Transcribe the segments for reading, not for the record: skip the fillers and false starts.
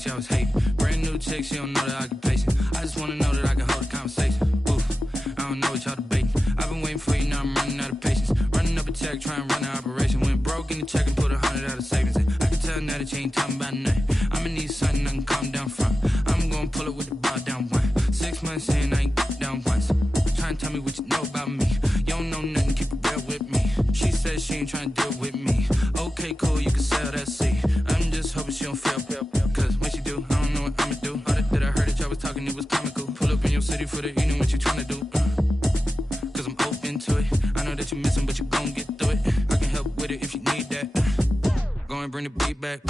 notice y'all was hating. Brand new chick, she don't know that I can pace it. I just wanna know that I can hold a conversation. Oof, I don't know what y'all debating. I've been waiting for you, now I'm running out of patience. Running up a check, trying to run an operation. Went broke in the check and put 100 out of savings in. I can tell now that you ain't talking about nothing. I'ma need something I can calm down from. I'm gonna pull it with the bar down one. 6 months in, I ain't down once. Trying to tell me what you know about me. You don't know nothing, keep it real with me. She said she ain't trying to deal with me. Okay, cool, you can sell that seat. I'm just hoping she don't fail. Cause when she do, I don't know what I'ma do. All that I heard that y'all was talking, it was comical. Pull up in your city for the evening, what you trying to do? Cause I'm open to it. I know that you missing, but you gon' get through it. I can help with it if you need that. Go and bring the beat back.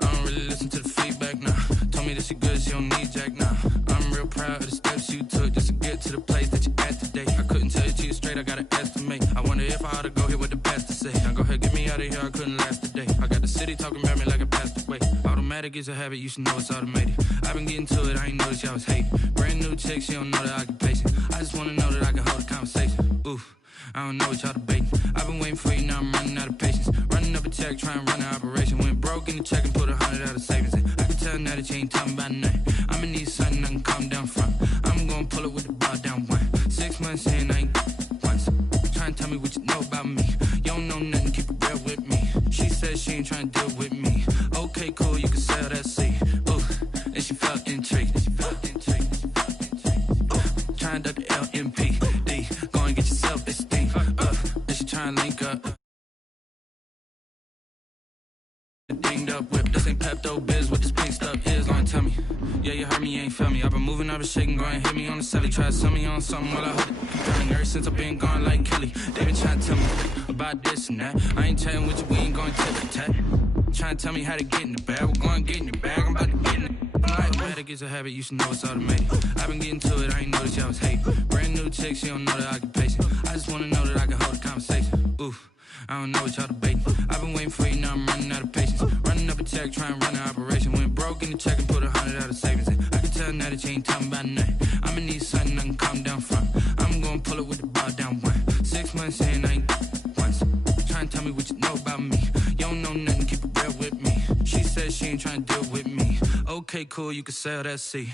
I don't really listen to the feedback, nah. Told me that she good, she don't need jack, nah. I'm real proud of the steps you took just to get to the place that you at today. I couldn't tell it to you straight, I gotta estimate. I wonder if I ought to go here with the pastor say. Now go ahead, get me out of here, I couldn't last today. I got the city talking about me like I passed away. Automatic is a habit, you should know it's automated. I've been getting to it, I ain't noticed y'all was hating. Brand new chick, she don't know that I can pace it. I just wanna know that I can hold a conversation. Oof, I don't know what y'all debating. I've been waiting for you, now I'm running out of patience. Running up a check, trying to run an operation. Went broke in the check and put 100 out of savings in. I can tell now that you ain't talking about nothing. I'ma need something I can calm down from. I'm gonna pull it with the bar down one. 6 months in, I ain't once. Trying to tell me what you know about me. You don't know nothing, keep it real with me. She said she ain't trying to deal with me. Okay, cool, you can sell that seat. Ooh, and she felt intrigued. Trying to duck the LMPD. Go and get your self-esteem up. And she trying to link up. Dinged up whip, this ain't Pepto Biz. What this pink stuff is, gonna tell me. Yeah, you heard me, you ain't feel me. I've been moving, I've been shaking, go and hit me on the celly. Try to sell me on something while I hold it. And ever since I've been gone like Kelly, they been trying to tell me about this and that. I ain't chatting with you, we ain't going tit for tat. Trying to tell me how to get in the bag. We're going to get in your bag, I'm about to get in it. Automatic is a habit, you should know it's automated. I've been getting to it, I ain't noticed y'all was hating. Brand new chick, she don't know that I can pace it. I just wanna know that I can hold a conversation. Oof, I don't know what y'all debating. I've been waiting for you, now I'm running out of patience. Running up a check, trying to run an operation. Went broke in the check and put 100 out of savings in. I can tell now that you ain't talking about nothing. I'ma need something I can calm down from. I'm gonna pull it with the bar down one. 6 months in, I ain't once. Trying to tell me what you know about me. You don't know nothing, keep it real with me. She said she ain't trying to deal with me. Okay, cool, you can sell that seat.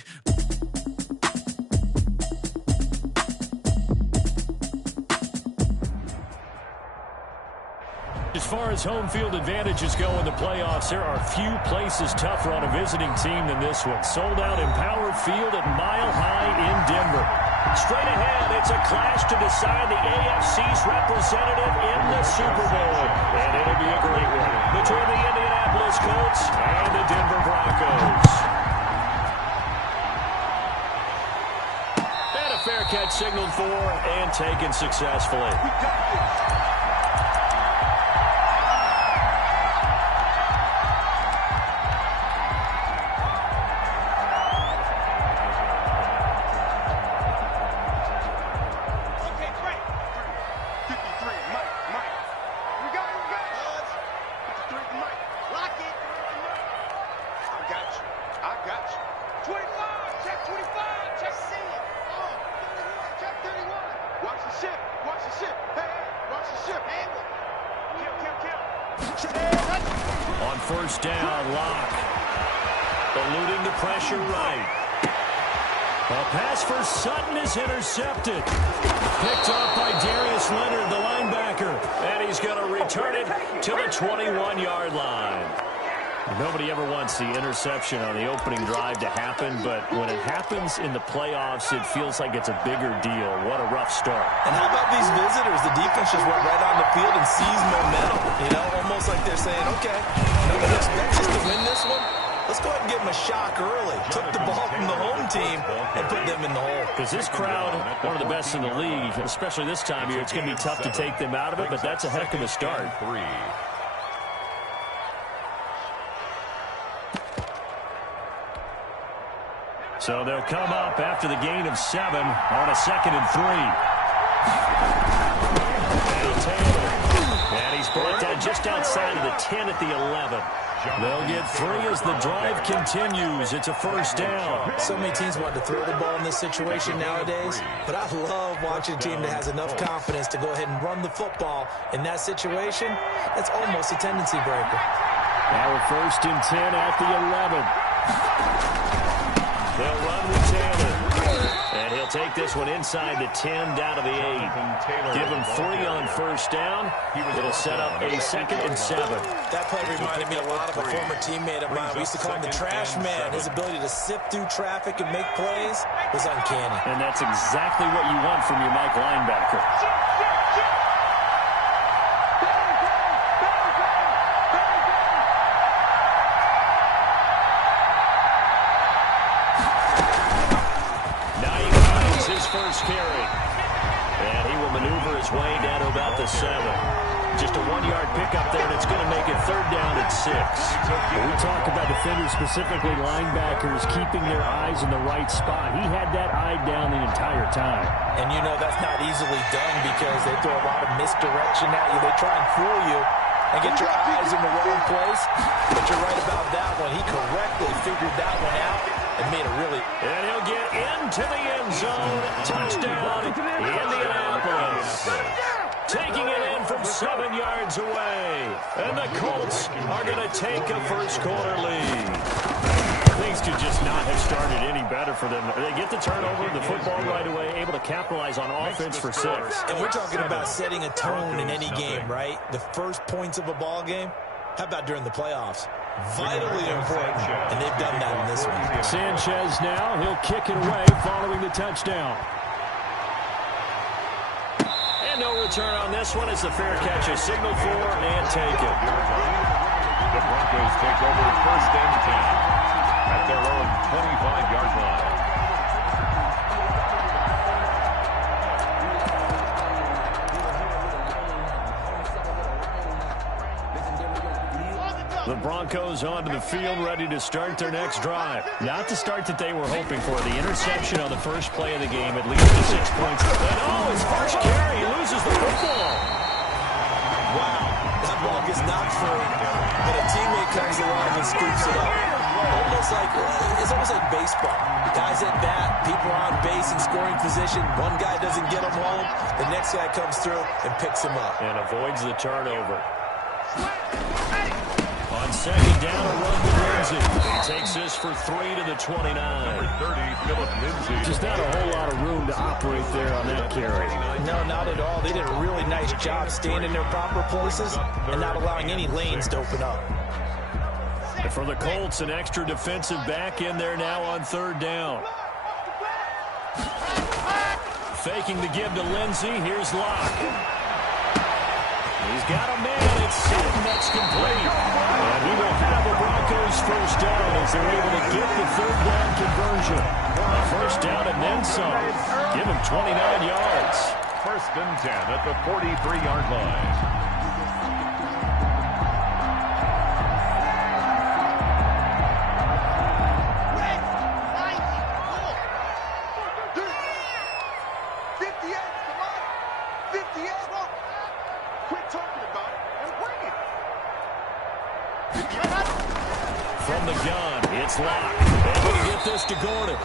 As far as home field advantages go in the playoffs, there are few places tougher on a visiting team than this one. Sold out Empower Field at Mile High in Denver. Straight ahead, it's a clash to decide the AFC's representative in the Super Bowl. And it'll be a great one between the Indianapolis Colts and the Denver Broncos. And a fair catch signaled for and taken successfully. On first down, Locke. Eluding the pressure right. A pass for Sutton is intercepted. Picked up by Darius Leonard, the linebacker. And he's going to return it to the 21-yard line. Nobody ever wants the interception on the opening drive to happen, but when it happens in the playoffs, it feels like it's a bigger deal. What a rough start. And how about these visitors? The defense just went right on the field and seized momentum. You know, almost like they're saying, okay, nobody expects us to win this one. Let's go ahead and give them a shock early. Took the ball from the home team and put them in the hole. Because this crowd, one of the best in the league, especially this time of year, it's going to be tough to take them out of it, but that's a heck of a start. So they'll come up after the gain of 7 on a 2nd and 3. And Taylor. And he's brought down just outside of the 10 at the 11. They'll get 3 as the drive continues. It's a first down. So many teams want to throw the ball in this situation nowadays, but I love watching a team that has enough confidence to go ahead and run the football in that situation. That's almost a tendency breaker. Now a 1st and 10 at the 11. They'll run with Taylor. And he'll take this one inside the 10, down to the 8. Give him 3 on first down. It'll set up a 2nd and 7. That play reminded me a lot of a former teammate of mine. We used to call him the trash man. His ability to sift through traffic and make plays was uncanny. And that's exactly what you want from your Mike linebacker. First carry. And he will maneuver his way down to about the 7. Just a 1-yard pickup there, and it's going to make it 3rd down at 6. When we talk about defenders, specifically linebackers, keeping their eyes in the right spot. He had that eye down the entire time. And you know that's not easily done because they throw a lot of misdirection at you. They try and fool you and get your eyes in the wrong place. But you're right about that one. He correctly figured that one out. And made a really... And he'll get into the end zone. Touchdown, Indianapolis. Taking it in from 7 yards away. And the Colts are going to take a first-quarter lead. Things could just not have started any better for them. They get the turnover, the football right away, able to capitalize on offense for 6. And we're talking about setting a tone in any game, right? The first points of a ball game. How about during the playoffs? Vitally important, and they've done that in this one. Sanchez now, he'll kick it away following the touchdown. And no return on this one as the fair catch is signaled for and taken. The Broncos take over 1st and 10 at their own 25-yard line. The Broncos onto the field, ready to start their next drive. Not the start that they were hoping for. The interception on the first play of the game, it leads to 6 points. And his first carry, he loses the football. Wow, that ball gets knocked free, but a teammate comes along and scoops it up. It's almost like baseball. Guys at bat, people on base in scoring position. One guy doesn't get him home, the next guy comes through and picks him up. And avoids the turnover. On 2nd down, a run to Lindsey. He takes this for 3 to the 29. Number 30, Philip Lindsay. Just not a whole lot of room to operate there on that carry. No, not at all. They did a really nice job staying in their proper places and not allowing any lanes to open up. And for the Colts, an extra defensive back in there now on 3rd down. Faking the give to Lindsey. Here's Locke. He's got a man. It's set. That's complete. And he will have the Broncos first down as they're able to get the 3rd down conversion. A first down and then some. Give him 29 yards. 1st and 10 at the 43-yard line. From the gun, it's Locke. Able to get this to Gordon.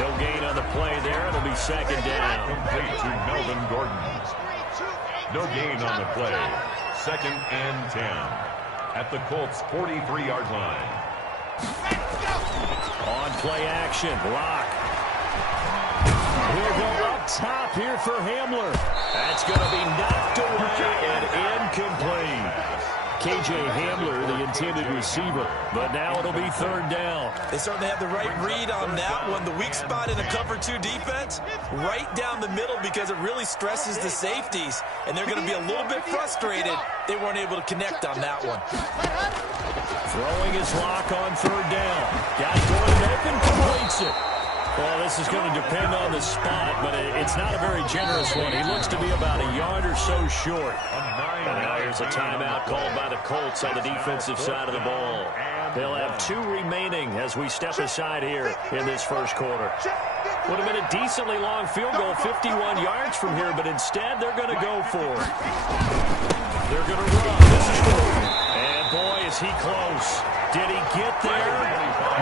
No gain on the play there. It'll be 2nd down. Complete to Melvin Gordon. No gain on the play. 2nd and 10 at the Colts 43-yard line. On play action, Locke. He'll go up top here for Hamler. That's going to be knocked away and incomplete. KJ Hamler, the intended receiver, but now it'll be 3rd down. They certainly have the right read on that one. The weak spot in a cover 2 defense, right down the middle because it really stresses the safeties, and they're going to be a little bit frustrated they weren't able to connect on that one. Throwing his Lock on 3rd down. Got Gordon open, completes it. Well, this is going to depend on the spot, but it's not a very generous one. He looks to be about a yard or so short. And now here's a timeout called by the Colts on the defensive side of the ball. They'll have 2 remaining as we step aside here in this first quarter. Would have been a decently long field goal, 51 yards from here, but instead they're going to go for it. They're going to run. This is Gordon. And boy, is he close. Did he get there?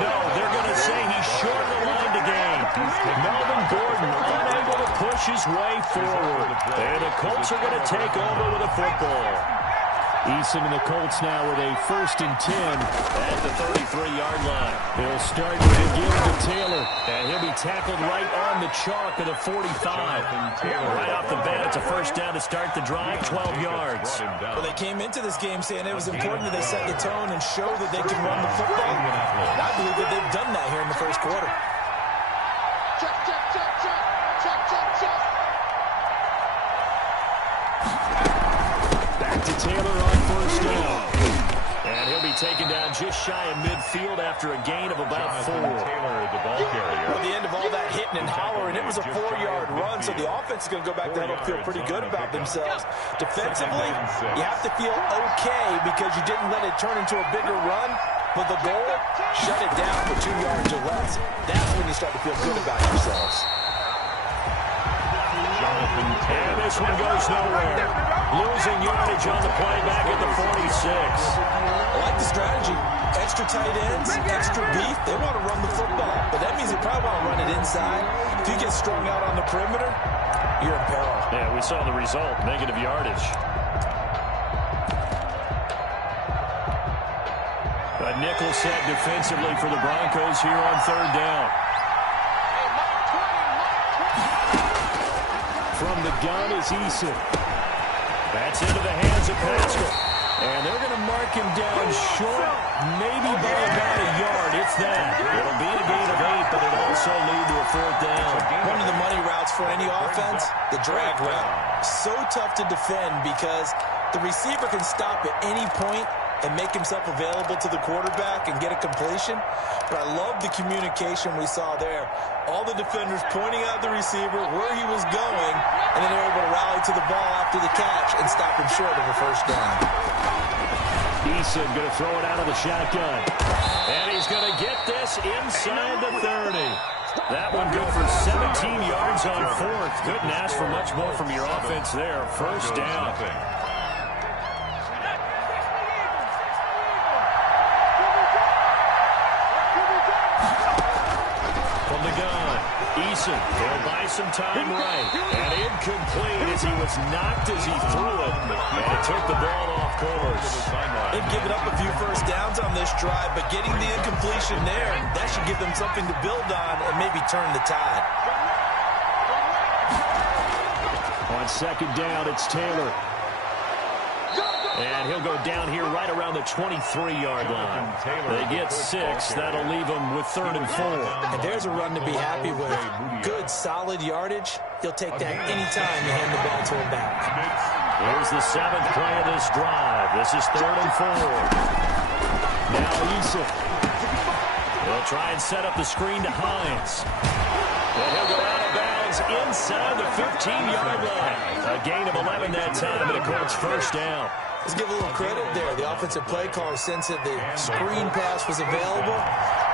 No, they're going to say he's short of the line to gain. Melvin Gordon unable to push his way forward. And the Colts are going to take over with a football. Eason and the Colts now with a 1st and 10 at the 33-yard line. They'll start with a give to Taylor, and he'll be tackled right on the chalk of the 45. Right off the bat, it's a 1st down to start the drive, 12 yards. Well, they came into this game saying it was important that they set the tone and show that they can run the football. And I believe that they've done that here in the 1st quarter. Back to Taylor on 1st down. And he'll be taken down just shy of midfield after a gain of about 4. Taylor, the ball carrier. At the end of all that hitting and hollering, it was a 4-yard run, so the offense is going to go back down and feel pretty good about themselves. Defensively, you have to feel okay because you didn't let it turn into a bigger run, but the goal, shut it down for 2 yards or less. That's when you start to feel good about yourselves. And this one goes nowhere. Losing yardage on the play back at the 46. I like the strategy. Extra tight ends, extra beef. They want to run the football, but that means they probably want to run it inside. If you get strung out on the perimeter, you're in peril. Yeah, we saw the result, negative yardage. A nickel set defensively for the Broncos here on 3rd down. From the gun is Eason. That's into the hands of Pascal. And they're going to mark him down short, maybe by about a yard. It's that. It'll be a gain of 8, but it'll also lead to a 4th down. One of the money routes for any offense, the drag route. So tough to defend because the receiver can stop at any point and make himself available to the quarterback and get a completion. But I love the communication we saw there. All the defenders pointing out the receiver, where he was going, and then they were able to rally to the ball after the catch and stop him short of a 1st down. Eason going to throw it out of the shotgun. And he's going to get this inside the 30. That one good for 17 yards on 4th. Couldn't ask for much more from your offense there. 1st down. From the gun, Eason, he'll buy some time right. And incomplete as he was knocked as he threw it. And it took the ball off course. They've given up a few 1st downs on this drive, but getting the incompletion there, that should give them something to build on and maybe turn the tide. On 2nd down, it's Taylor. And he'll go down here right around the 23-yard line. They get 6. That'll leave them with 3rd and 4. And there's a run to be happy with. Good, solid yardage. He'll take that anytime you hand the ball to him back. Here's the 7th play of this drive. This is 3rd and 4. Now Eason. They'll try and set up the screen to Hines. And he'll go out of bounds inside the 15-yard line. A gain of 11 that time, and the Colts 1st down. Let's give a little credit there. The offensive play caller sensed that the screen pass was available.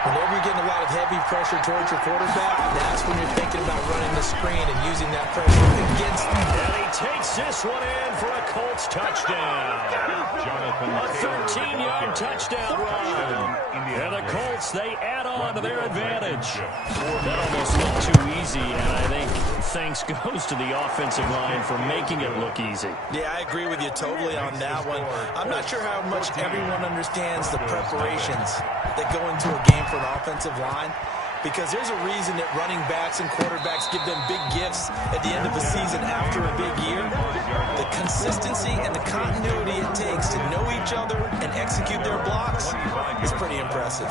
Whenever you're getting a lot of heavy pressure towards your quarterback, that's when you're thinking about running the screen and using that pressure against them. And he takes this one in for a Colts touchdown. A 13-yard touchdown run. And the Colts, they add on to their advantage. That almost looked too easy, and I think thanks goes to the offensive line for making it look easy. Yeah, I agree with you totally on that one. I'm not sure how much everyone understands the preparations that go into a game for an offensive line, because there's a reason that running backs and quarterbacks give them big gifts at the end of the season after a big year. The consistency and the continuity it takes to know each other and execute their blocks is pretty impressive.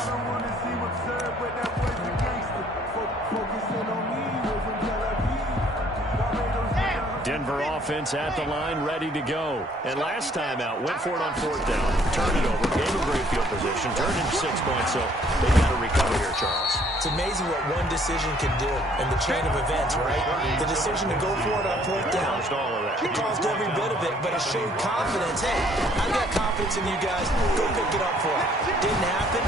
Denver offense at the line, ready to go. And last time out, went for it on 4th down. Turned it over, gave them great field position, turned into 6 points, so they got to recover here, Charles. It's amazing what one decision can do in the chain of events, right? The decision to go for it on 4th down. It caused every bit of it, but it showed confidence. Hey, I've got confidence in you guys. Go pick it up for it. Didn't happen.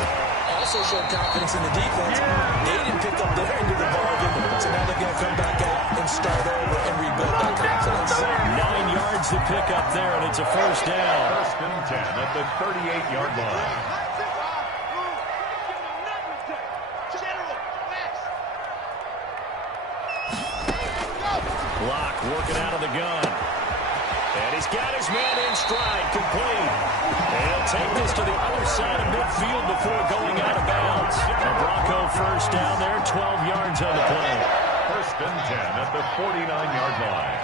Also showed confidence in the defense. They didn't pick up their end of the bargain, so now they're going to come back out and start over and rebuild that confidence. 9 yards to pick up there, and it's a 1st down. 1st and 10 at the 38-yard line. Block working out of the gun. And he's got his man in stride, complete. And he'll take this to the other side of midfield before going out of bounds. A Bronco first down there, 12 yards on the play. First and 10 at the 49-yard line.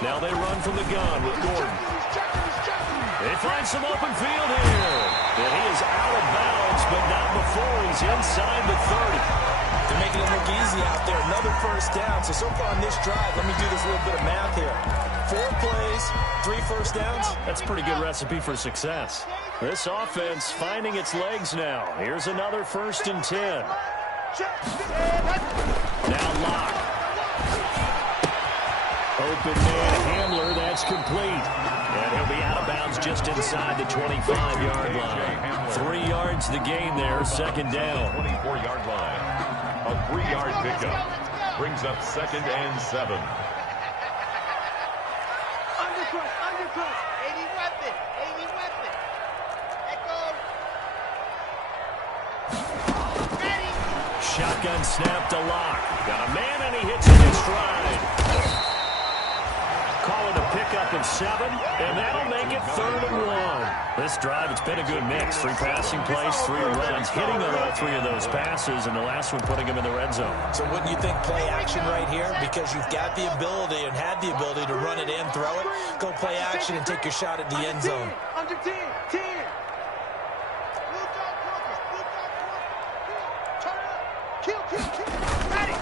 Now they run from the gun with Gordon. They find some open field here. And he is out of bounds, but not before he's inside the 30. They're making it look easy out there. Another first down. So far on this drive, let me do this little bit of math here. 4 plays, 3 first downs. That's a pretty good recipe for success. This offense finding its legs now. Here's another first and 10. Now Locke. Open man Hamler, that's complete. And he'll be out of bounds just inside the 25-yard line. 3 yards the gain there, second down. 24-yard line. A 3-yard pickup. Brings up second and 7. Undercut. 80 weapon. Let go. Ready. Shotgun snap to Locke. Got a man and he hits it in stride. Call it a pickup of 7, and that'll make it 3rd and 1. This drive, it's been a good mix. 3 passing plays, 3 runs, hitting on all 3 of those passes, and the last one putting him in the red zone. So wouldn't you think play action right here? Because you've got the ability and had the ability to run it in, throw it, go play action, and take your shot at the end zone. Under 10. Turn it up. Kill. Ready.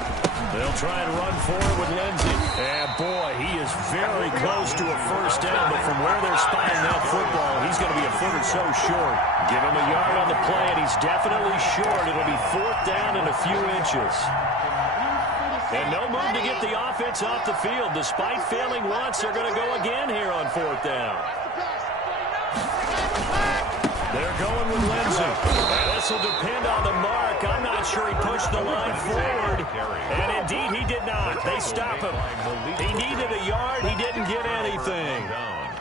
They'll try and run forward with Lindsey. And boy, he is very close to a first down, but from where they're spotting that football, he's going to be a foot or so short. Give him a yard on the play, and he's definitely short. It'll be 4th down and a few inches. And no move to get the offense off the field. Despite failing once, they're going to go again here on 4th down. They're going with Lindsey. And this will depend on the mark. I'm not sure he pushed the line forward. And indeed, he did not. They stop him. He needed a yard. He didn't get anything.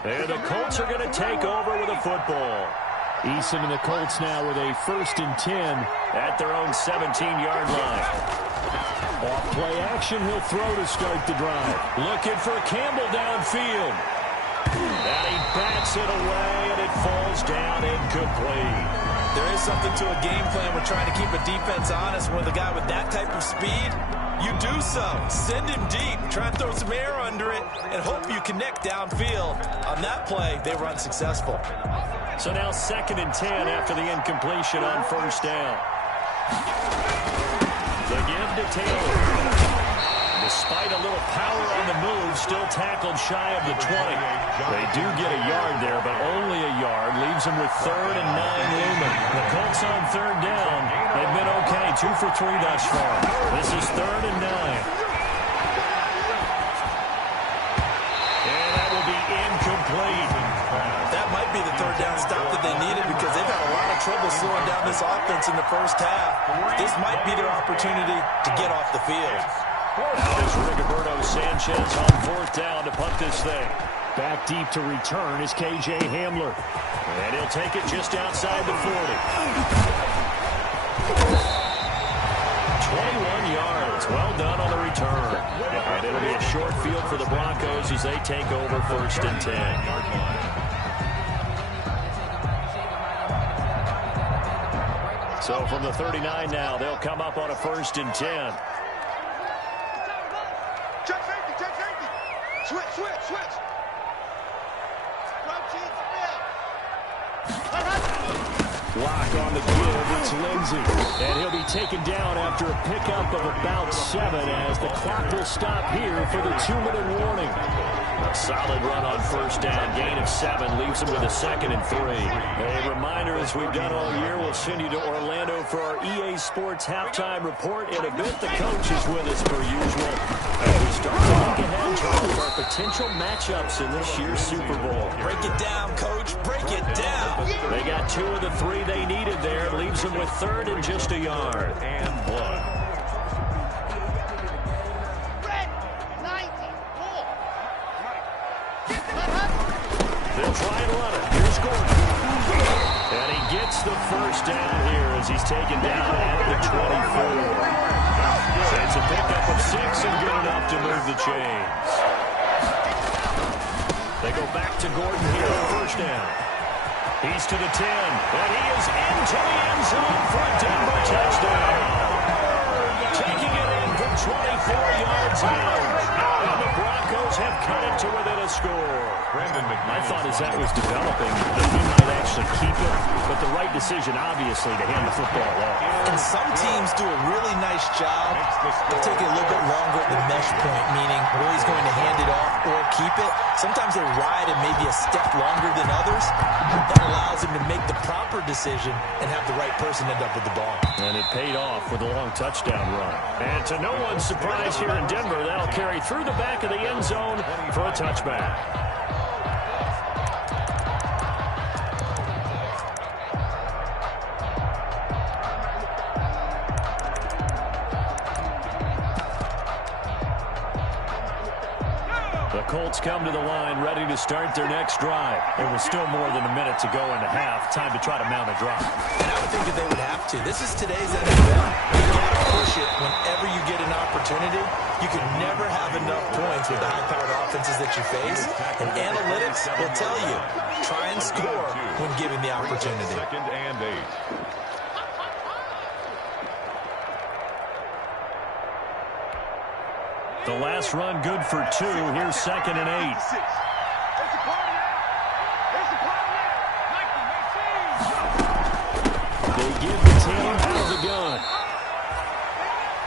And the Colts are going to take over with a football. Eason and the Colts now with a 1st and 10 at their own 17-yard line. Off play action, he'll throw to start the drive. Looking for Campbell downfield. And he bats it away, and it falls down incomplete. There is something to a game plan. We're trying to keep a defense honest. With a guy with that type of speed, you do so. Send him deep. Try and throw some air under it and hope you connect downfield. On that play, they were unsuccessful. So now 2nd and 10 after the incompletion on 1st down. The give to Taylor. Despite a little power on the move, still tackled shy of the 20. They do get a yard there, but only a yard. Leaves them with 3rd and 9 looming. The Colts on 3rd down. They've been okay, 2 for 3 thus far. This is 3rd and 9. And that will be incomplete. That might be the 3rd down stop that they needed because they've had a lot of trouble slowing down this offense in the first half. This might be their opportunity to get off the field. Now is Rigoberto Sanchez on 4th down to punt this thing. Back deep to return is K.J. Hamler. And he'll take it just outside the 40. 21 yards. Well done on the return. And it'll be a short field for the Broncos as they take over 1st and 10. So from the 39 now, they'll come up on a 1st and 10. Check safety. Switch. Lock on the give, it's Lindsey. And he'll be taken down after a pickup of about 7 as the clock will stop here for the 2-minute warning. A solid run on 1st down, gain of 7, leaves him with a 2nd and 3. A reminder, as we've done all year, we'll send you to Orlando for our EA Sports halftime report. In a bit, the coach is with us per usual. And we start to look ahead to all of our potential matchups in this year's Super Bowl. Break it down, Coach. Break it down. They got 2 of the 3 they needed there. Leaves them with 3rd and just a yard. And 1. They'll try and run it. Here's Gordon. And he gets the first down here as he's taken down at the 24. So it's a pickup of 6 and good enough to move the chains. They go back to Gordon here on first down. He's to the 10, and he is into the end zone for a Denver touchdown. Taking it in from 24 yards out. And the Broncos have cut it to within a score. I thought as that was developing that we might actually keep it, but the right decision, obviously, to hand the football off. And some teams do a really nice job of taking a little bit longer at the mesh point, meaning where he's going to hand it off or keep it. Sometimes they ride it maybe a step longer than others. That allows him to make the proper decision and have the right person end up with the ball. And it paid off with a long touchdown run. And to no one's surprise here in Denver, that'll carry through the back of the end zone for a touchback. The Colts come to the line, ready to start their next drive. There was still more than a minute to go in the half. Time to try to mount a drive. And I would think that they would have to. This is today's NFL. You got to push it whenever you get an opportunity. You can never have enough points with the high-powered offenses that you face. And analytics will tell you, try and score when given the opportunity. Second and 8. The last run good for 2. Here's second and 8. They give the team out of the gun.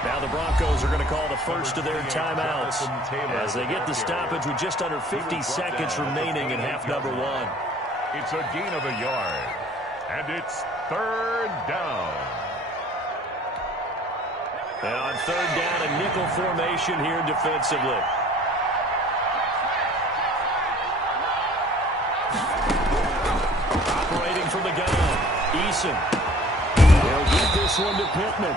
Now the Broncos are going to call the first of their timeouts as they get the stoppage with just under 50 seconds remaining in half number 1. It's a gain of a yard, and it's third down. And on third down, a nickel formation here defensively. Operating from the gun, Eason. They'll get this one to Pittman.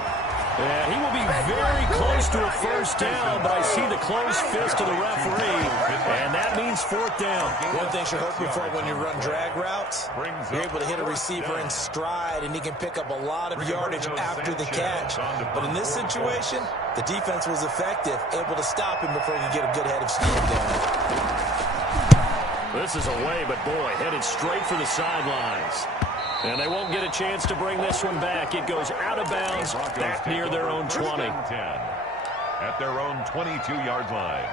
And he will be very close to a first down, but I see the closed fist of the referee, and that means fourth down. One thing you're hoping for when you run drag routes, you're able to hit a receiver in stride, and he can pick up a lot of yardage after the catch. But in this situation, the defense was effective, able to stop him before he could get a good head of steam down. This is away, but boy, headed straight for the sidelines. And they won't get a chance to bring this one back. It goes out of bounds back near their own 20. At their own 22-yard line.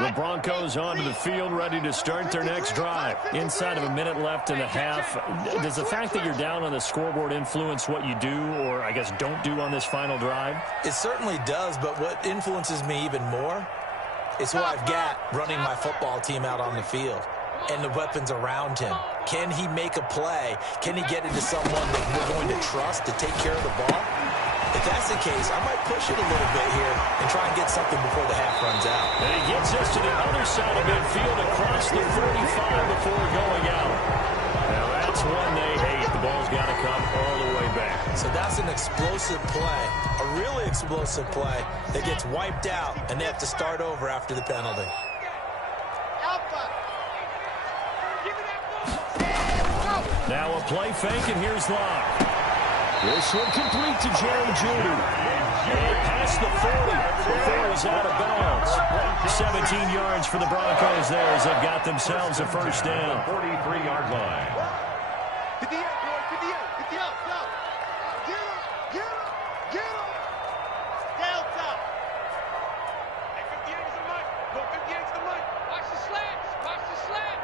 The Broncos onto the field, ready to start their next drive. Inside of a minute left in the half. Does the fact that you're down on the scoreboard influence what you do, or I guess don't do on this final drive? It certainly does, but what influences me even more is who I've got running my football team out on the field and the weapons around him. Can he make a play? Can he get into someone that we're going to trust to take care of the ball? If that's the case, I might push it a little bit here and try and get something before the half runs out. And he gets us to the other side of midfield across the 45 before going out. Now that's one they hate. The ball's got to come all the way back. So that's an explosive play, a really explosive play that gets wiped out, and they have to start over after the penalty. Now a play fake, and here's Locke. This one complete to Jerry Jeudy. Past the 40 before he's out of bounds. 17 yards for the Broncos there as they've got themselves a first down. 43-yard line. 58, boy, 58, 58, go. Get him, get him, get him. Stay on top. Hey, 58 is the money. Look, 58 is the money. Watch the slants, watch the slant.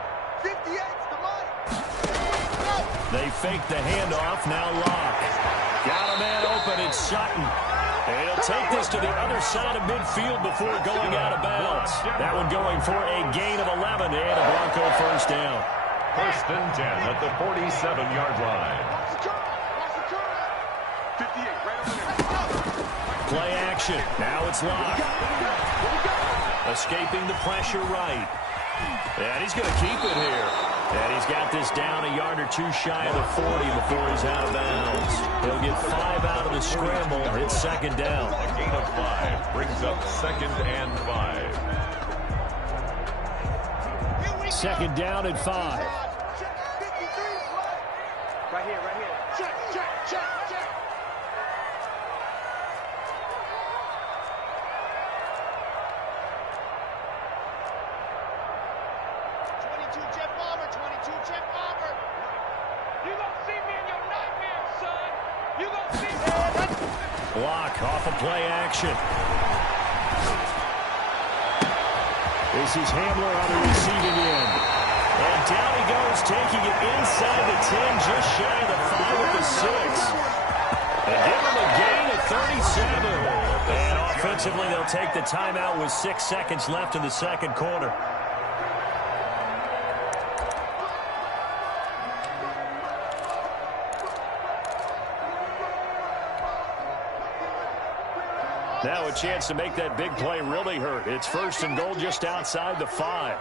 58 is the money. Go. They fake the handoff, now Locke. Got a man open, it's Sutton. And he'll take this to the other side of midfield before going out of bounds. That one going for a gain of 11 and a Bronco first down. First and 10 at the 47-yard line. Watch the turn, watch the turn. 58, right over there. Play action, now it's Locke. Escaping the pressure right. And he's going to keep it here. And he's got this down a yard or two shy of the 40 before he's out of bounds. He'll get 5 out of the scramble. It's second down. A gain of 5 brings up second and 5. Second down at 5. Right here, right here. Check, check, check, check. Block off of play action. This is Hamler on the receiving end. And down he goes, taking it inside the 10, just shy of the 5 at the 6. They give him a gain of 37. And offensively, they'll take the timeout with 6 seconds left in the second quarter. Now a chance to make that big play really hurt. It's first and goal just outside the 5.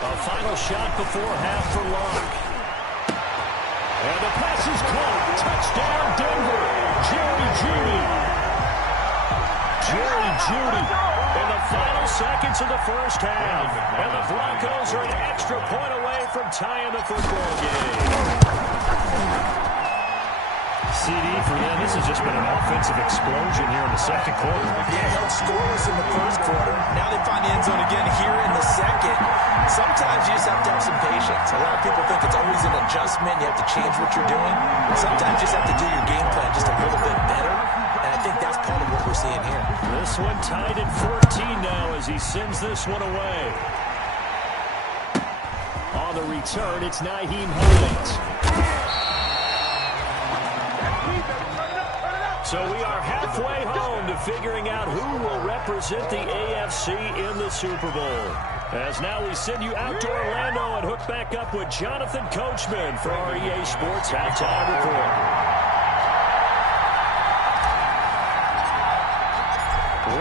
A final shot before half for Locke. And the pass is caught. Touchdown, Denver. Jerry Jeudy. Jerry Jeudy in the final seconds of the first half. And the Broncos are an extra point away from tying the football game. CD for them, this has just been an offensive explosion here in the second quarter. Yeah, held scoreless in the first quarter. Now they find the end zone again here in the second. Sometimes you just have to have some patience. A lot of people think it's always an adjustment. You have to change what you're doing. Sometimes you just have to do your game plan just a little bit better. And I think that's part of what we're seeing here. This one tied at 14 now as he sends this one away. On the return, it's Nyheim Hines. So we are halfway home to figuring out who will represent the AFC in the Super Bowl. As now we send you out to Orlando and hook back up with Jonathan Coachman for our EA Sports Halftime Report.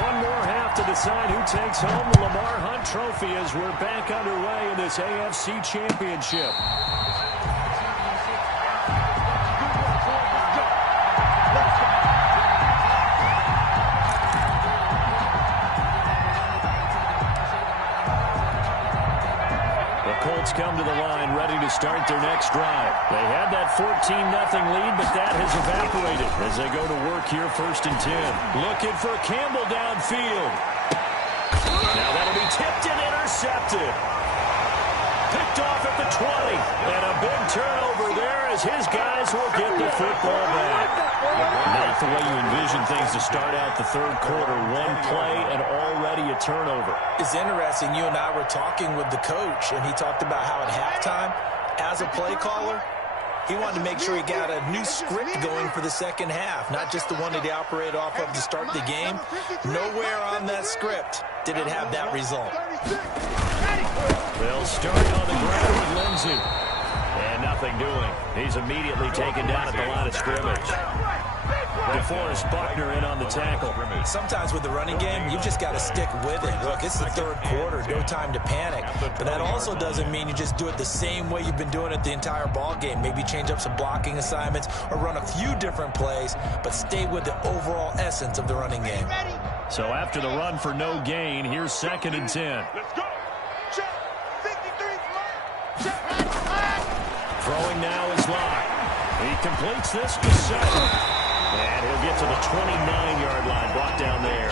One more half to decide who takes home the Lamar Hunt Trophy as we're back underway in this AFC Championship. Colts come to the line ready to start their next drive. They had that 14-0 lead, but that has evaporated as they go to work here first and 10. Looking for Campbell downfield. Now that'll be tipped and intercepted. Picked off at the 20. And a big turnover there as his guys will get the football back. Not the way you envision things to start out the third quarter. One play and already a turnover. It's interesting. You and I were talking with the coach, and he talked about how at halftime, as a play caller, he wanted to make sure he got a new script going for the second half, not just the one that he operated off of to start the game. Nowhere on that script did it have that result. They'll start on the ground with Lindsey. And nothing doing. He's immediately taken down at the line of scrimmage. DeForest Buckner in on the tackle. Sometimes with the running game, you've just got to stick with it. Look, it's the third quarter, no time to panic. But that also doesn't mean you just do it the same way you've been doing it the entire ball game. Maybe change up some blocking assignments or run a few different plays, but stay with the overall essence of the running game. So after the run for no gain, here's second and 10. Let's go. Check. 53. Throwing now is Locke. He completes this to 7. And he'll get to the 29-yard line, brought down there.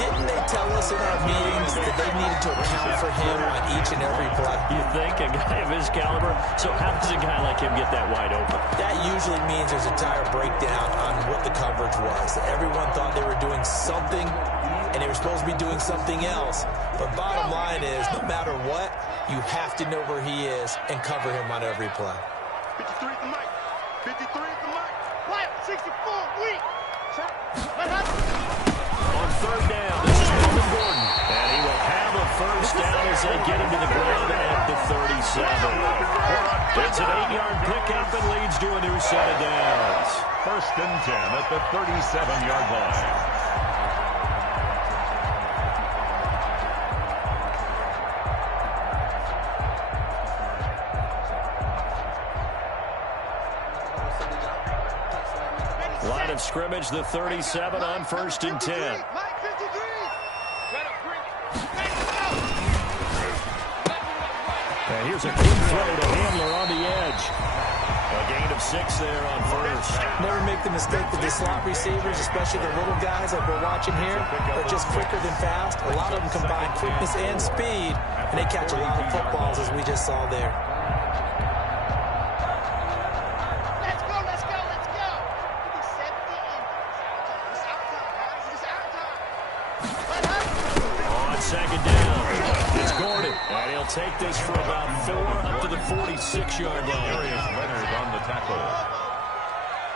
Didn't they tell us in our meetings that they needed to account for him on each and every play? You think a guy of his caliber? So how does a guy like him get that wide open? That usually means there's a entire breakdown on what the coverage was. Everyone thought they were doing something, and they were supposed to be doing something else. But bottom line is, no matter what, you have to know where he is and cover him on every play. 53 at the mic. 53 at the mic. Quiet. 64. Weak. On third down, this is Melvin Gordon. And he will have a first down as they get him to the ground at the 37. It's an 8-yard pickup and leads to a new set of downs. First and 10 at the 37-yard line. Line of scrimmage, the 37 on first and 10. And here's a quick throw to Hamler on the edge. A gain of 6 there on first. Never make the mistake that the slot receivers, especially the little guys like we're watching here, are just quicker than fast. A lot of them combine quickness and speed, and they catch a lot of footballs, as we just saw there. Let's go, let's go, let's go. Give me 70 inches. It's our time, guys. It's our time. On second down, it's Gordon. And he'll take this for about 4 up to the 46-yard line. Darius Leonard on the tackle.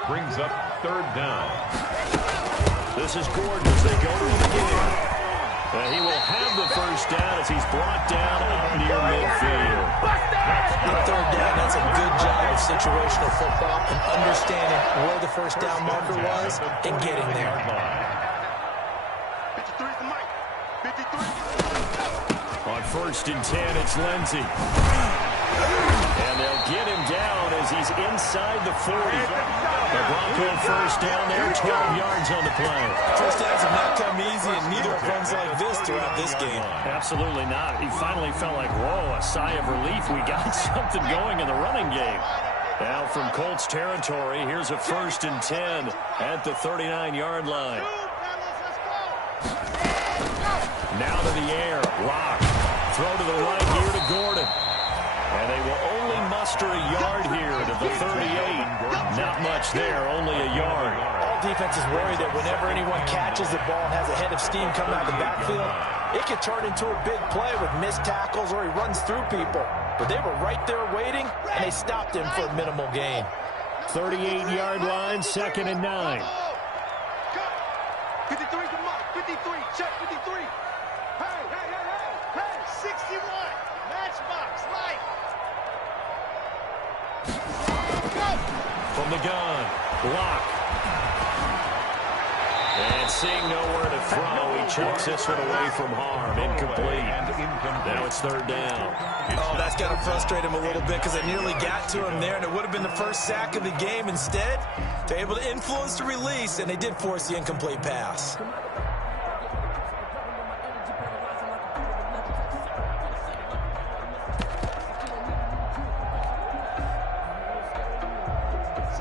Brings up third down. This is Gordon as they go to him again. And he will have the first down as he's brought down out near midfield. On third down, that's a good job of situational football and understanding where the first down marker was and getting there. 53 is the mic. 53. On first and 10, it's Lindsey. And they'll get him down as he's inside the 40. The Bronco first down there, 12 yards on the play. First downs have not come easy, and neither have runs like this throughout this game. Absolutely not. He finally felt like, whoa, a sigh of relief. We got something going in the running game. Now from Colts territory, here's a first and 10 at the 39-yard line. Now to the air. Lock. Throw to the right here to Gordon. And they will only muster a yard here to the 38. Not much there, only a yard. All defenses worry that whenever anyone catches the ball and has a head of steam coming out of the backfield, it can turn into a big play with missed tackles or he runs through people. But they were right there waiting, and they stopped him for a minimal gain. 38-yard line, second and 9. 53 to mark. 53. Check 53. Hey. 61. Matchbox. Light. From the gun, Lock. And seeing nowhere to throw, he chucks this one away from harm. Incomplete. Now it's third down. Oh, that's got to frustrate him a little bit because they nearly got to him there, and it would have been the first sack of the game. Instead, they're able to influence the release, and they did force the incomplete pass.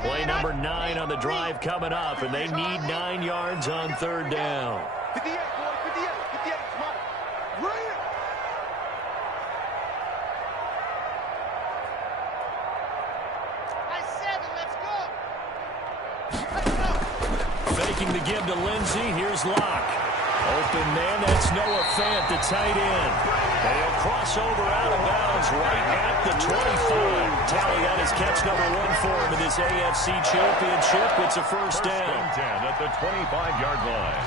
Play number 9 on the drive coming up, and they need 9 yards on third down. 58, boy. 58. 58. Come on. Ryan. I 7. Let's go. Faking the give to Lindsey. Here's Lock. Open man, that's Noah Fant, the tight end. And he'll cross over out of bounds right at the 25. Tally that is catch number 1 for him in this AFC Championship. It's a first down. 10 at the 25-yard line.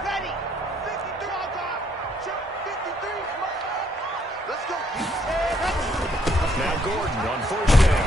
Ready. 53 on top. Check 53. Let's go. Now Gordon on first down.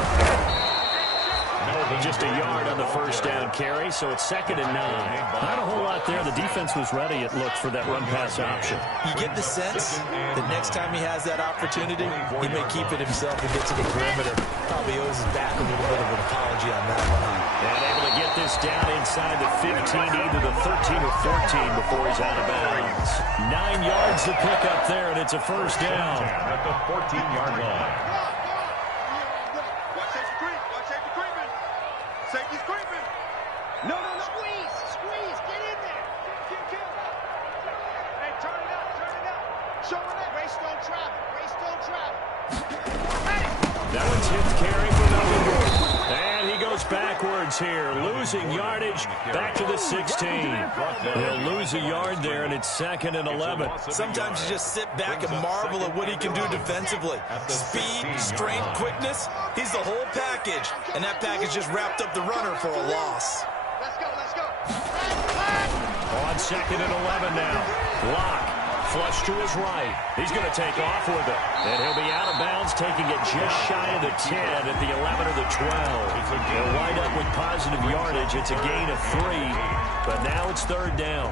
Just a yard on the first down carry, so it's second and 9. Not a whole lot there. The defense was ready, it looked, for that run-pass option. You get the sense that next time he has that opportunity, he may keep it himself and get to the perimeter. Probably owes his back a little bit of an apology on that one. And able to get this down inside the 15, either the 13 or 14 before he's out of bounds. 9 yards to pick up there, and it's a first down. At the 14-yard line. Watch safety creep. Watch safety creeping. Safety's creeping. No. Squeeze. Get in there. Kill. Hey, turn it up. Show it up. Race don't travel. That one's hit carry for Melvin Gordon. And he goes backwards here, losing yardage back to the 16. He'll lose a yard there, and it's second and 11. Sometimes you just sit back and marvel at what he can do defensively. Speed, strength, quickness, he's the whole package. And that package just wrapped up the runner for a loss. Let's go. On second and 11 now. Lock. Flush to his right. He's going to take off with it. And he'll be out of bounds, taking it just shy of the 10 at the 11 or the 12. He'll wind up with positive yardage. It's a gain of 3. But now it's third down.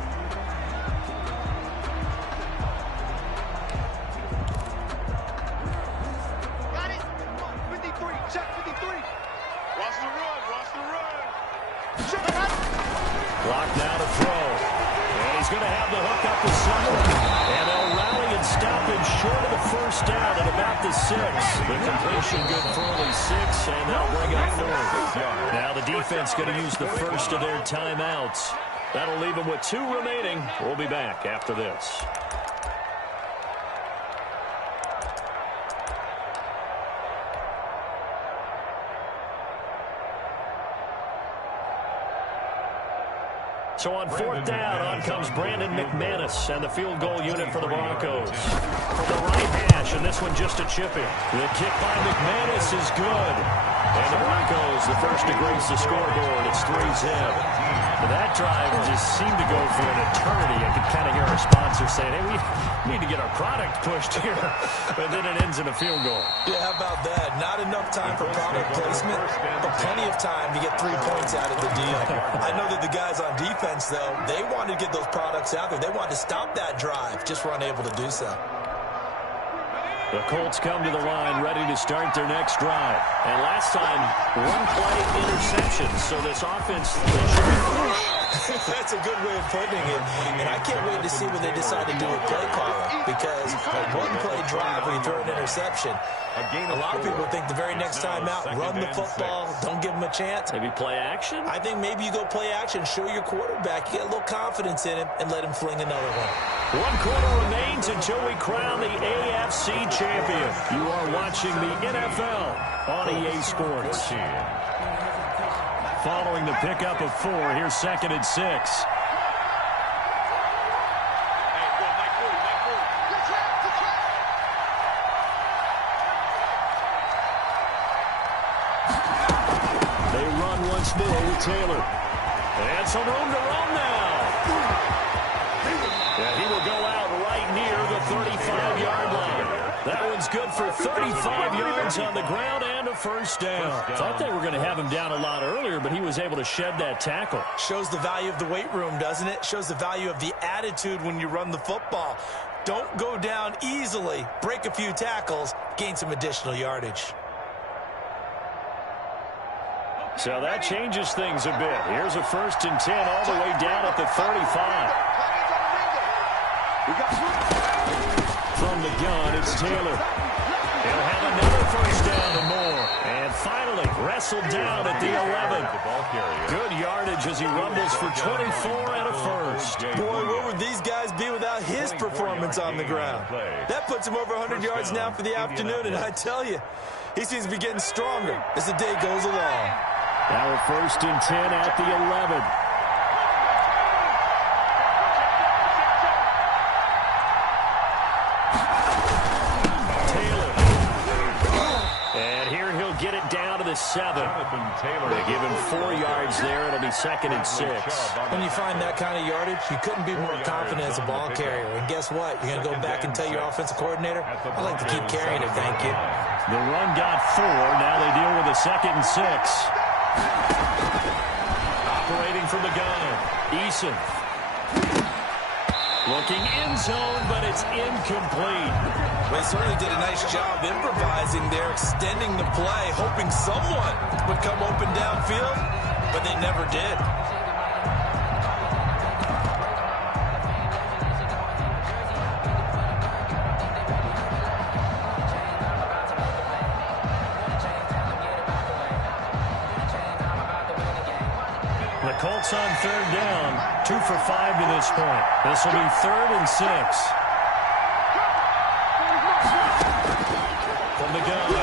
Got it. 53. Check 53. Watch the run. Check it out. Clock now to throw. And he's going to have the hook up the center. And they'll rally and stop him short of the first down at about the 6. The completion good for only 6, and they'll bring up 4. Now the defense going to use the first of their timeouts. That'll leave them with 2 remaining. We'll be back after this. So on 4th down, on comes Brandon McManus and the field goal unit for the Broncos. From the right hash, and this one just a chip in. The kick by McManus is good. And the Broncos, the first to grace the scoreboard. It's 3-zip. That drive just seemed to go for an eternity. I could kind of hear our sponsor saying, hey, we need to get our product pushed here. But then it ends in a field goal. Yeah, how about that? Not enough time for product placement, but plenty of time to get 3 points out of the deal. I know that the guys on defense, though, they wanted to get those products out there. They wanted to stop that drive, just were unable to do so. The Colts come to the line ready to start their next drive. And last time, 1-play interception. So this offense... That's a good way of putting it. And I can't wait to see when they decide to do a play calling. Because a 1-play drive where you throw an interception, a lot of people think the very next time out, run the football, don't give them a chance. Maybe play action? I think maybe you go play action, show your quarterback, you get a little confidence in him, and let him fling another one. 1 quarter remains until we crown the AFC champion. You are watching the NFL on EA Sports. Following the pickup of 4, here's 2nd and 6. They run once more with Taylor. And some room to run now. And he will go out right near the 35-yard line. That one's good for 35 yards on the ground and a first down. Thought they were going to have him down a lot earlier, but he was able to shed that tackle. Shows the value of the weight room, doesn't it? Shows the value of the attitude when you run the football. Don't go down easily. Break a few tackles. Gain some additional yardage. So that changes things a bit. Here's a 1st and 10 all the way down at the 35. From the gun, it's Taylor. He'll have another first down and more. And finally, wrestled down at the 11. Good yardage as he rumbles for 24 and a first. Boy, where would these guys be without his performance on the ground? That puts him over 100 yards now for the afternoon, and I tell you, he seems to be getting stronger as the day goes along. Now a 1st and 10 at the 11. The 7. They give him 4 yards there. It'll be 2nd and 6. When you find that kind of yardage, you couldn't be more confident as a ball carrier. And guess what? You're going to go back and tell your offensive coordinator, I'd like to keep carrying it, thank you. The run got 4. Now they deal with a 2nd and 6. Operating from the gun. Eason. Looking in zone, but it's incomplete. They certainly did a nice job improvising there, extending the play, hoping someone would come open downfield, but they never did. The Colts on 3rd down, 2 for 5 to this point. This will be 3rd and 6. From the gun,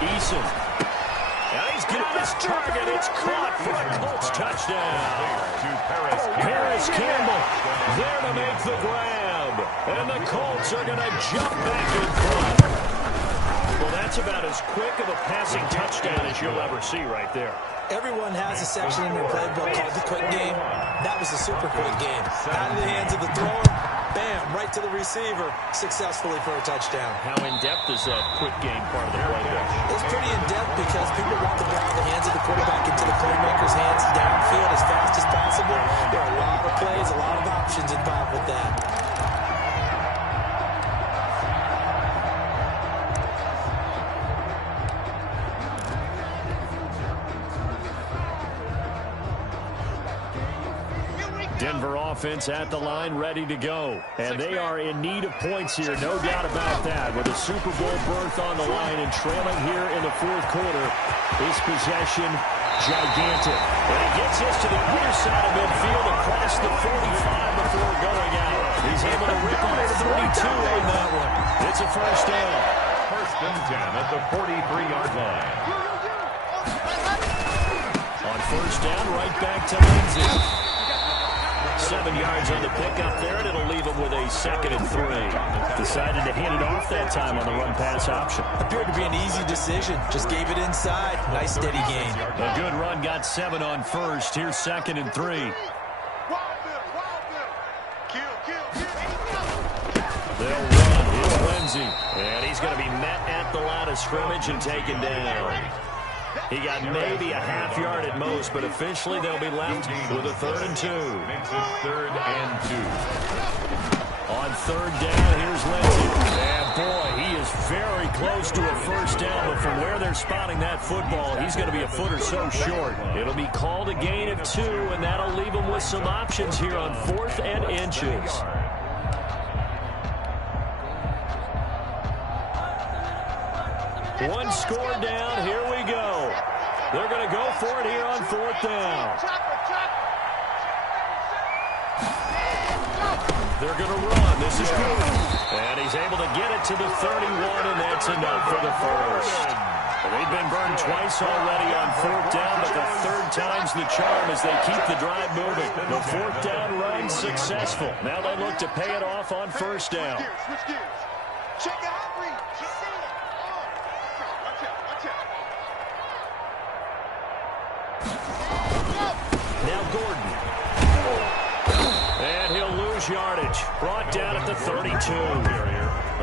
Eason. And he's got his target. It's caught for a Colts touchdown. Paris Campbell there to make the grab. And the Colts are going to jump back in front. Well, that's about as quick of a passing touchdown as you'll ever see right there. Everyone has a section in their playbook called the quick game. That was a super quick game. Out of the hands of the thrower, bam, right to the receiver, successfully for a touchdown. How in-depth is that quick game part of the playbook? It's pretty in-depth because people want the ball in the hands of the quarterback into the playmaker's hands downfield as fast as possible. There are a lot of plays, a lot of options involved with that. Denver offense at the line, ready to go. And they are in need of points here, no doubt about that. With a Super Bowl berth on the line and trailing here in the fourth quarter, this possession gigantic. And he gets this to the other side of midfield across the 45 before going out. He's able to rip off 32 on that one. It's a first down. First and 10 at the 43-yard line. On first down, right back to Lindsey. 7 yards on the pickup there, and it'll leave him with a 2nd and 3. Decided to hand it off that time on the run-pass option. Appeared to be an easy decision. Just gave it inside. Nice steady gain. A good run, got 7 on first. Here's 2nd and 3. They'll run. Here's Lindsey. And he's going to be met at the line of scrimmage and taken down. He got maybe a half yard at most, but officially they'll be left with a 3rd and 2. Makes it 3rd and 2. On 3rd down, here's Lindsey. And boy, he is very close to a first down, but from where they're spotting that football, he's going to be a foot or so short. It'll be called a gain of 2, and that'll leave him with some options here on 4th and inches. One score down. Here we go. They're going to go for it here on 4th down. They're going to run. This is good. And he's able to get it to the 31, and that's enough for the first. They've been burned twice already on 4th down, but the 3rd time's the charm as they keep the drive moving. The 4th down run successful. Now they look to pay it off on 1st down. Switch gears. Check out read. Now Gordon. And he'll lose yardage. Brought down at the 32.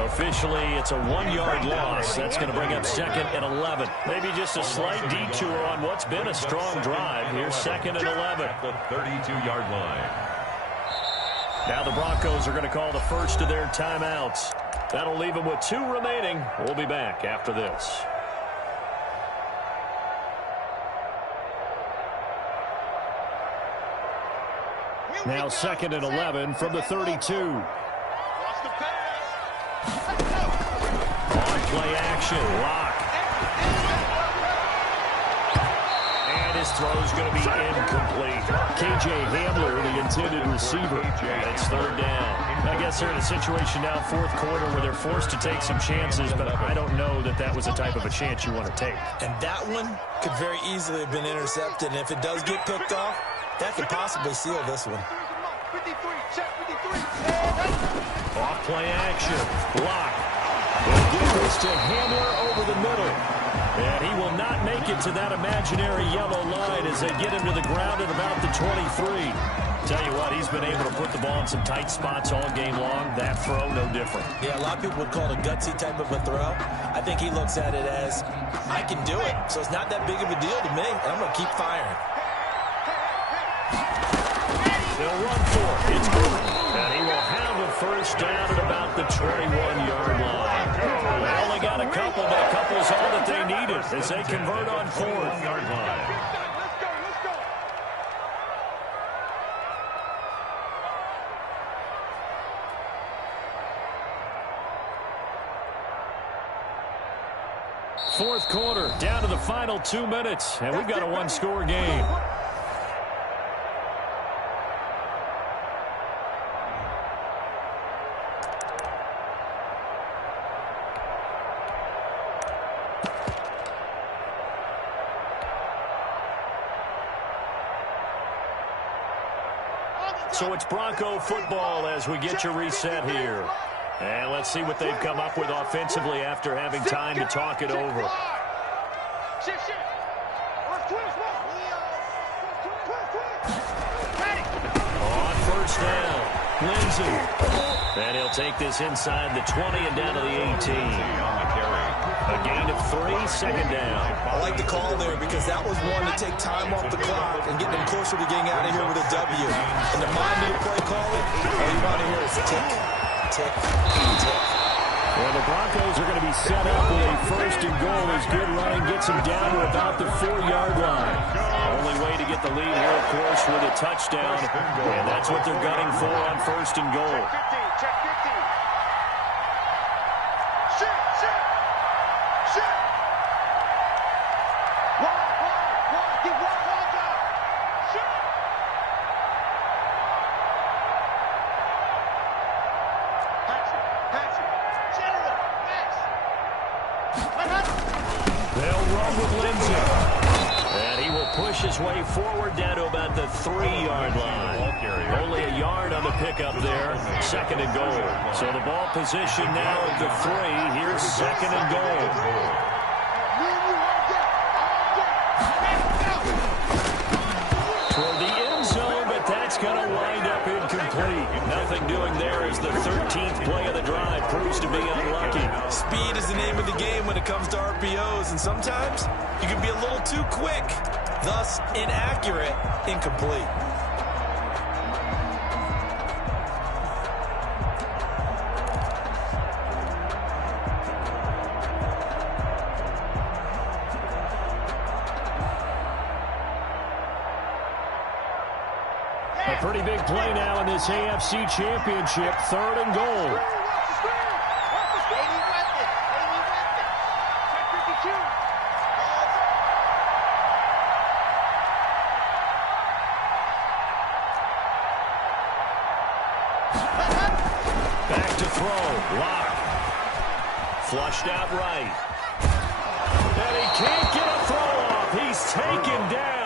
Officially, it's a 1-yard loss. That's going to bring up 2nd and 11. Maybe just a slight detour on what's been a strong drive. Here's 2nd and 11. At the 32-yard line. Now the Broncos are going to call the first of their timeouts. That'll leave them with 2 remaining. We'll be back after this. Now 2nd and 11 from the 32. On play action, Lock. And his throw's going to be incomplete. KJ Hamler, the intended receiver. It's 3rd down. I guess they're in a situation now, 4th quarter, where they're forced to take some chances, but I don't know that that was the type of a chance you want to take. And that one could very easily have been intercepted, and if it does get picked off, that could possibly seal this one. 53, check 53. Off play action. Lock. They'll give this to Hamler over the middle. And he will not make it to that imaginary yellow line as they get him to the ground at about the 23. Tell you what, he's been able to put the ball in some tight spots all game long. That throw, no different. Yeah, a lot of people would call it a gutsy type of a throw. I think he looks at it as, I can do it, so it's not that big of a deal to me, and I'm going to keep firing. They'll run for it. It's good. And he will have a first down at about the 21-yard line. They only got a couple, but a couple's all that they needed as they convert on 4th. Yard line. Let's go. 4th quarter, down to the final 2 minutes, and we've got a 1-score game. So it's Bronco football as we get you reset here. And let's see what they've come up with offensively after having time to talk it over. On first down, Lindsey. And he'll take this inside the 20 and down to the 18. A gain of 3, 2nd down. I like the call there because that was one to take time off the clock and get them closer to getting out of here with a W. And the mind of your play caller, all you want to hear is tick, tick, tick. Well, the Broncos are going to be set up with a 1st and goal as good running gets them down to about the 4-yard line. Only way to get the lead here at course, with a touchdown. And that's what they're gunning for on 1st and goal. Check 50. Shit. Wide. Get wide down. Shit. Patrick. General. Max. They'll run with Lindsay. And he will push his way forward down to about the 3-yard line. Only a yard on the pickup there. 2nd and goal. So the ball position now at the 3. Here's 2nd and goal. Toward the end zone, but that's going to wind up incomplete. Nothing doing there as the 13th play of the drive proves to be unlucky. Speed is the name of the game when it comes to RPOs, and sometimes you can be a little too quick, thus inaccurate, incomplete. A pretty big play now in this AFC Championship. 3rd and goal. Back to throw. Lock. Flushed out right. And he can't get a throw off. He's taken down.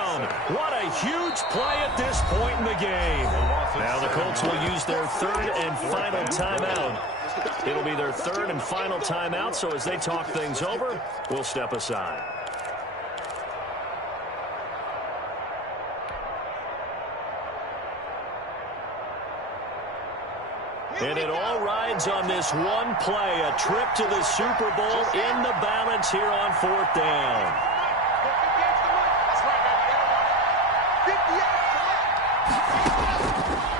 What a huge play at this point in the game. Now the Colts will use their 3rd and final timeout. It'll be their 3rd and final timeout, so as they talk things over, we'll step aside. And it all rides on this one play, a trip to the Super Bowl in the balance here on 4th down.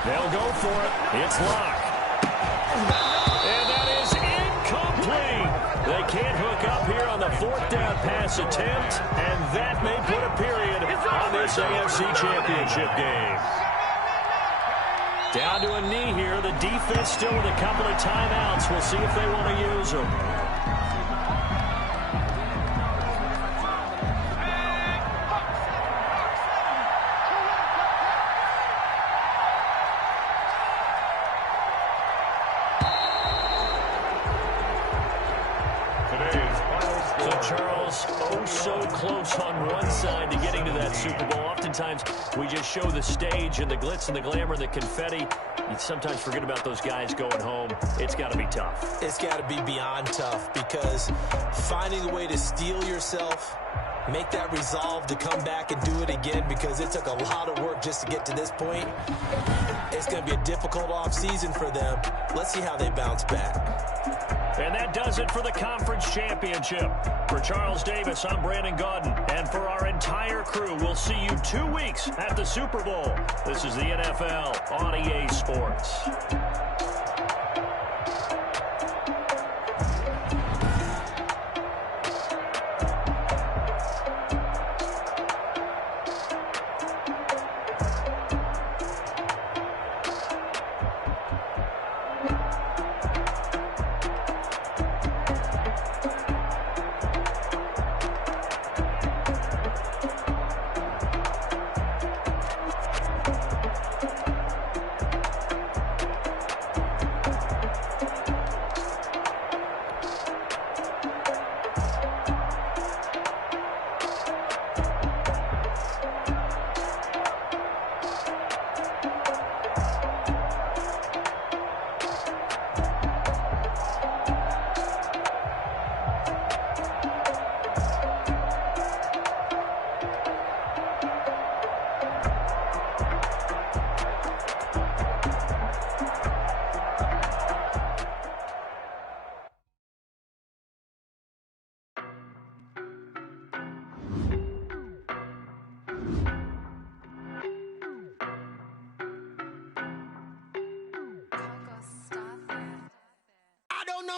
They'll go for it. It's Locke. And that is incomplete. They can't hook up here on the 4th down pass attempt, and that may put a period on this AFC Championship game. Down to a knee here. The defense still with a couple of timeouts. We'll see if they want to use them. So, Charles, so close on one side to getting to that Super Bowl. Oftentimes, we just show the stage and the glitz and the glamour and the confetti. You sometimes forget about those guys going home. It's got to be tough. It's got to be beyond tough, because finding a way to steel yourself, make that resolve to come back and do it again, because it took a lot of work just to get to this point. It's going to be a difficult offseason for them. Let's see how they bounce back. And that does it for the Conference Championship. For Charles Davis, I'm Brandon Gaudin. And for our entire crew, we'll see you 2 weeks at the Super Bowl. This is the NFL on EA Sports.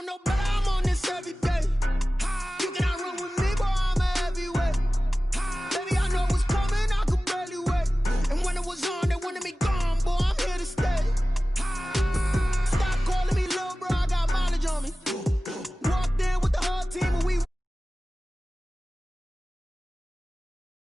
No, but I'm on this every day.